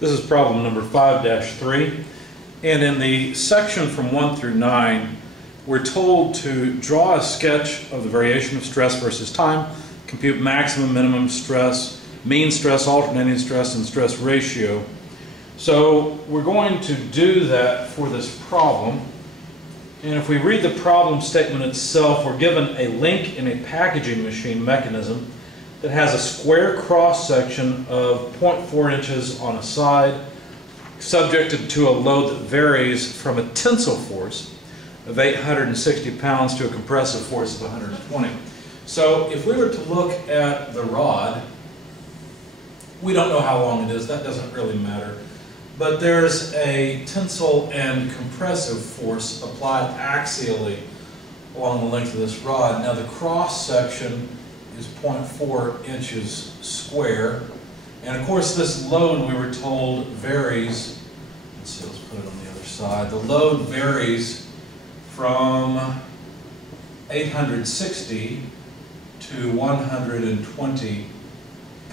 This is problem number 5-3, and in the section from 1 through 9, we're told to draw a sketch of the variation of stress versus time, compute maximum, minimum stress, mean stress, alternating stress, and stress ratio. So we're going to do that for this problem. And if we read the problem statement itself, we're given a link in a packaging machine mechanism that has a square cross-section of 0.4 inches on a side, subjected to a load that varies from a tensile force of 860 pounds to a compressive force of 120. So if we were to look at the rod, we don't know how long it is, that doesn't really matter. But there's a tensile and compressive force applied axially along the length of this rod. Now the cross-section is 0.4 inches square. And of course this load, we were told, varies. Let's see, let's put it on the other side. The load varies from 860 to 120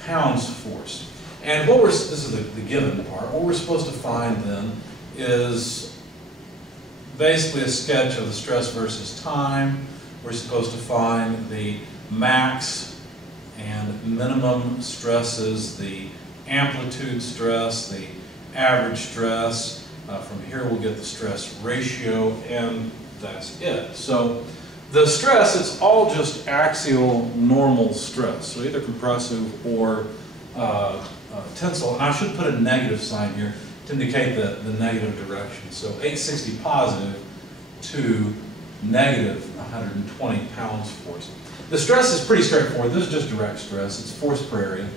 pounds force. And what this is the given part. What we're supposed to find then is basically a sketch of the stress versus time. We're supposed to find the max and minimum stresses, the amplitude stress, the average stress. From here we'll get the stress ratio, and that's it. So the stress, it's all just axial normal stress, so either compressive or tensile. And I should put a negative sign here to indicate the negative direction. So 860 positive to negative 120 pounds force. The stress is pretty straightforward. This is just direct stress. It's force per area.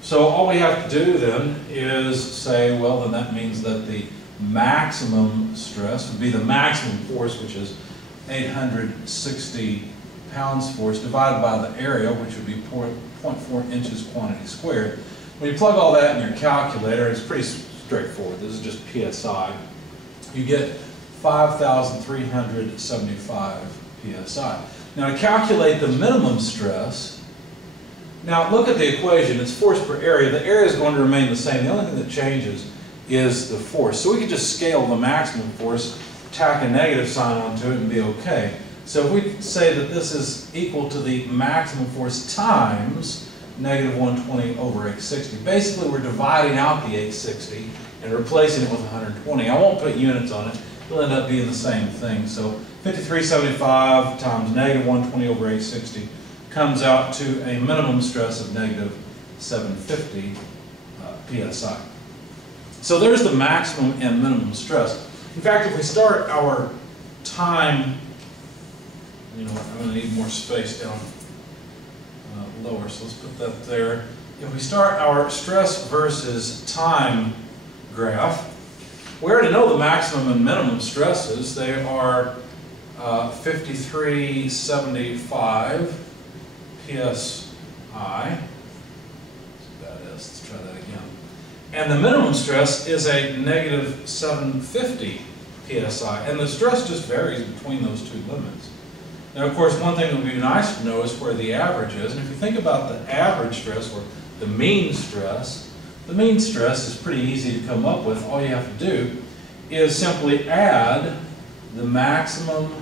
So all we have to do then is say, well, then that means that the maximum stress would be the maximum force, which is 860 pounds force, divided by the area, which would be 0.4 inches quantity squared. When you plug all that in your calculator, it's pretty straightforward. This is just PSI. You get 5,375 PSI. Now to calculate the minimum stress, now look at the equation. It's force per area. The area is going to remain the same. The only thing that changes is the force. So we could just scale the maximum force, tack a negative sign onto it, and be okay. So if we say that this is equal to the maximum force times negative 120 over 860. Basically, we're dividing out the 860 and replacing it with 120. I won't put units on it. It'll end up being the same thing. So 5375 times negative 120 over 860 comes out to a minimum stress of negative 750 PSI. So there's the maximum and minimum stress. In fact, if we start our time, you know, I'm going to need more space down lower, so let's put that there. If we start our stress versus time graph, we already know the maximum and minimum stresses. They are 5375 PSI. Let's try that again. And the minimum stress is a negative 750 PSI. And the stress just varies between those two limits. Now, of course, one thing that would be nice to know is where the average is. And if you think about the average stress, or the mean stress is pretty easy to come up with. All you have to do is simply add the maximum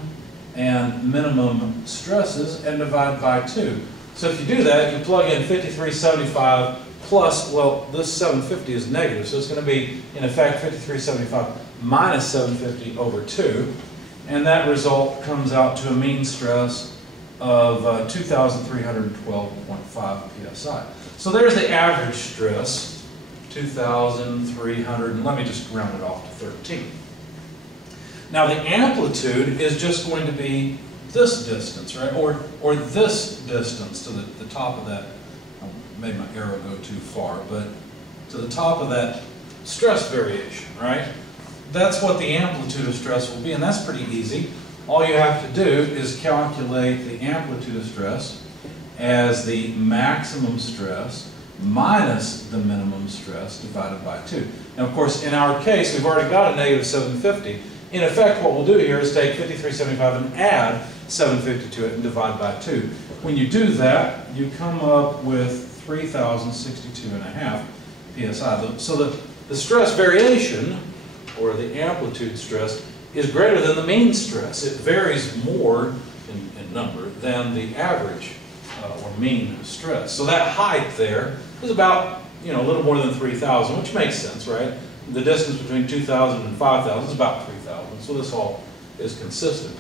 and minimum stresses and divide by 2. So if you do that, you plug in 5375 plus, well, this 750 is negative, so it's going to be, in effect, 5375 minus 750 over 2. And that result comes out to a mean stress of 2,312.5 PSI. So there's the average stress, 2,300, and let me just round it off to 13. Now the amplitude is just going to be this distance, right? Or this distance to the top of that. I made my arrow go too far, but to the top of that stress variation, right? That's what the amplitude of stress will be, and that's pretty easy. All you have to do is calculate the amplitude of stress as the maximum stress minus the minimum stress divided by 2. Now, of course, in our case, we've already got a negative 750. In effect, what we'll do here is take 5375 and add 750 to it and divide by 2. When you do that, you come up with 3,062.5 psi. So The stress variation, or the amplitude stress, is greater than the mean stress. It varies more in number than the average or mean stress. So that height there is about, a little more than 3,000, which makes sense, right? The distance between 2,000 and 5,000 is about 3,000, so this all is consistent.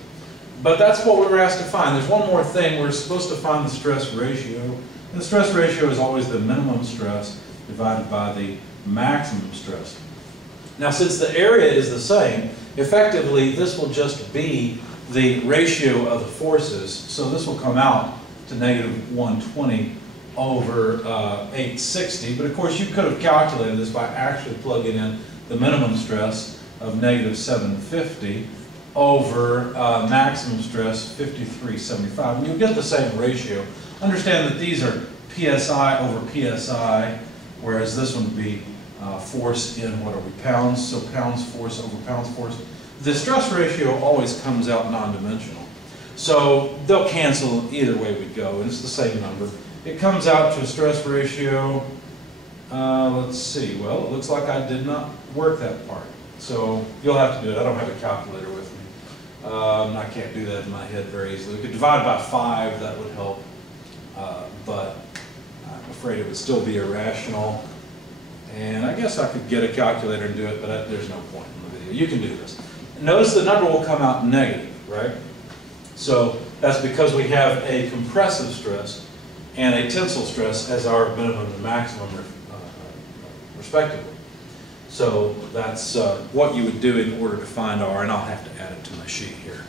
But that's what we were asked to find. There's one more thing. We're supposed to find the stress ratio. And the stress ratio is always the minimum stress divided by the maximum stress. Now, since the area is the same, effectively this will just be the ratio of the forces. So this will come out to negative 120 over 860. But of course, you could have calculated this by actually plugging in the minimum stress of negative 750 over maximum stress 5375. And you'll get the same ratio. Understand that these are PSI over PSI, whereas this one would be force in, pounds? So pounds force over pounds force. The stress ratio always comes out non-dimensional. So they'll cancel either way we go, and it's the same number. It comes out to a stress ratio, let's see, well, it looks like I did not work that part. So you'll have to do it. I don't have a calculator with me. I can't do that in my head very easily. We could divide by 5, that would help, but I'm afraid it would still be irrational. And I guess I could get a calculator and do it, but there's no point in the video. You can do this. Notice the number will come out negative, right? So that's because we have a compressive stress and a tensile stress as our minimum and maximum respectively. So that's what you would do in order to find R, and I'll have to add it to my sheet here.